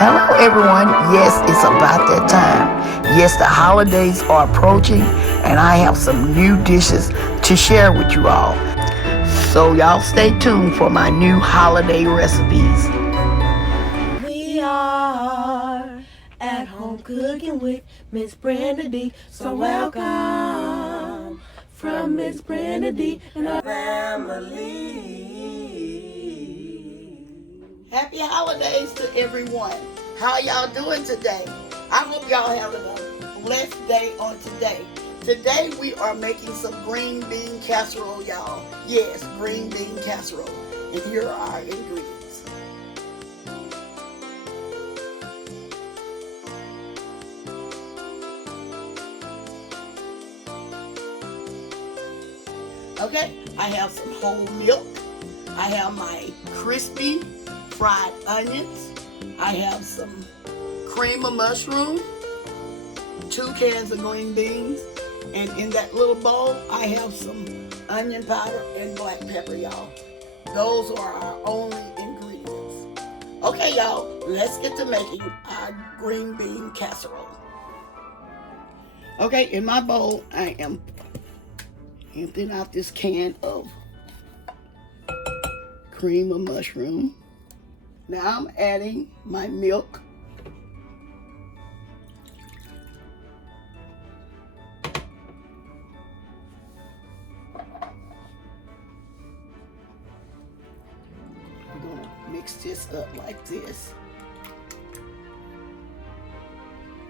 Hello everyone, yes, it's about that time. Yes, the holidays are approaching and I have some new dishes to share with you all. So y'all stay tuned for my new holiday recipes. We are at home cooking with Miss Brenda D. So welcome from Miss Brenda D and her family. Happy holidays to everyone. How y'all doing today? I hope y'all having a blessed day on today. Today we are making some green bean casserole, y'all. Yes, green bean casserole. And here are our ingredients. Okay, I have some whole milk. I have my crispy fried onions. I have some cream of mushroom, 2 cans of green beans, and in that little bowl I have some onion powder and black pepper, y'all. Those are our only ingredients. Okay, y'all, let's get to making our green bean casserole. Okay, in my bowl I am emptying out this can of cream of mushroom. Now I'm adding my milk. We're gonna mix this up like this.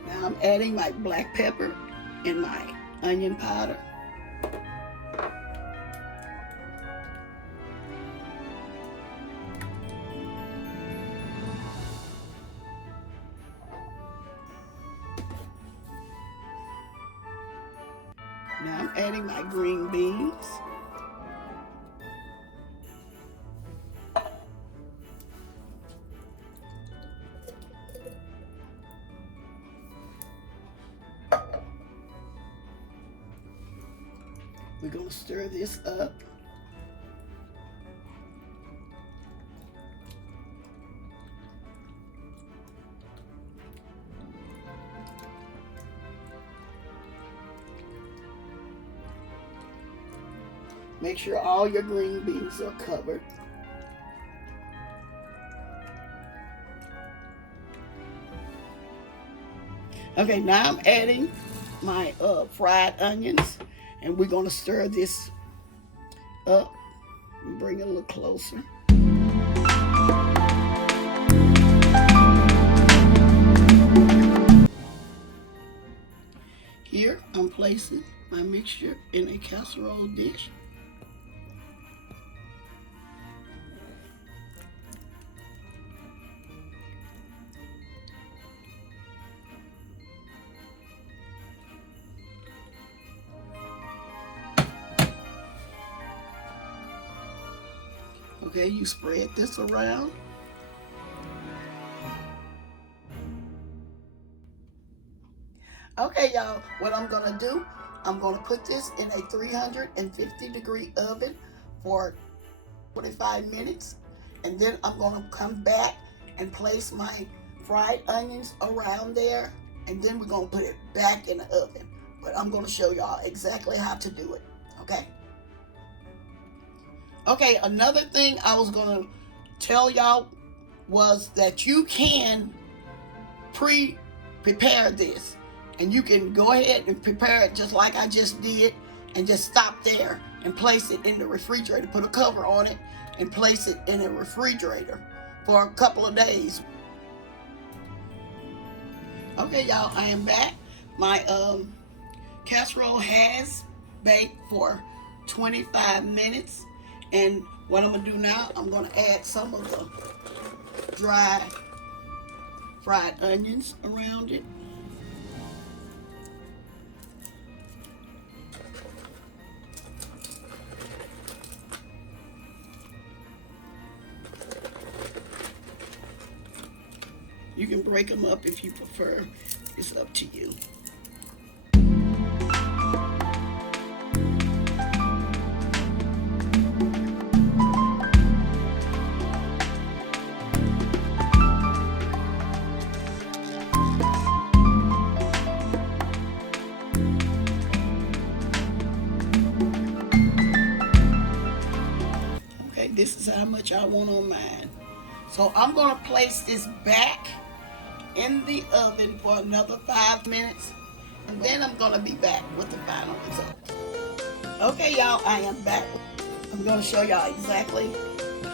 Now I'm adding my black pepper and my onion powder. Now I'm adding my green beans. We're going to stir this up. Make sure all your green beans are covered. Okay, now I'm adding my fried onions, and we're going to stir this up and bring it a little closer. Here I'm placing my mixture in a casserole dish. Okay, you spread this around. Okay, y'all, what I'm gonna do, I'm gonna put this in a 350-degree oven for 45 minutes, and then I'm gonna come back and place my fried onions around there, and then we're gonna put it back in the oven. But I'm gonna show y'all exactly how to do it, okay? Okay, another thing I was gonna tell y'all was that you can prepare this, and you can go ahead and prepare it just like I just did, and just stop there and place it in the refrigerator. Put a cover on it and place it in the refrigerator for a couple of days. Okay, y'all, I am back. My casserole has baked for 25 minutes. And what I'm going to do now, I'm going to add some of the dry fried onions around it. You can break them up if you prefer. It's up to you. this is how much I want on mine. So I'm going to place this back in the oven for another 5 minutes. And then I'm going to be back with the final result. Okay, y'all, I am back. I'm going to show y'all exactly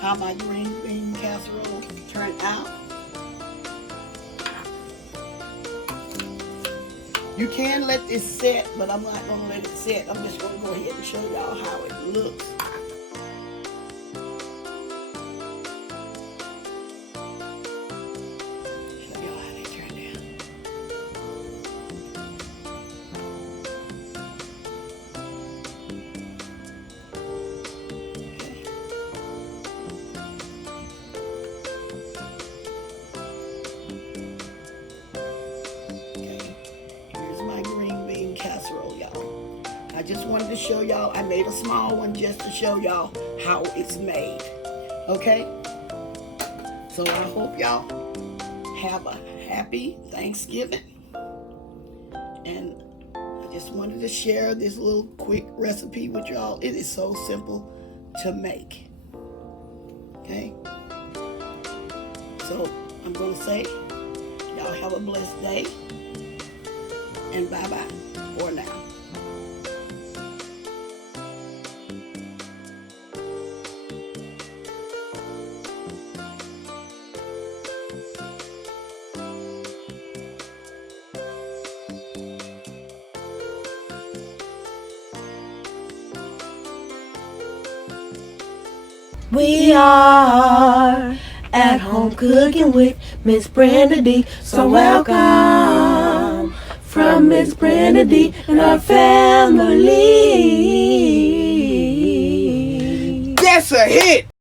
how my green bean casserole turned out. You can let this set, but I'm not going to let it set. I'm just going to go ahead and show y'all how it looks. Show y'all how they turn out. Casserole, y'all. I just wanted to show y'all. I made a small one just to show y'all how it's made. Okay? So I hope y'all have a happy Thanksgiving. And I just wanted to share this little quick recipe with y'all. It is so simple to make. Okay? So I'm going to say, y'all have a blessed day. And bye-bye for now. We are at home cooking with Miss Brenda D. So welcome from Miss Brenda D and her family. That's a hit!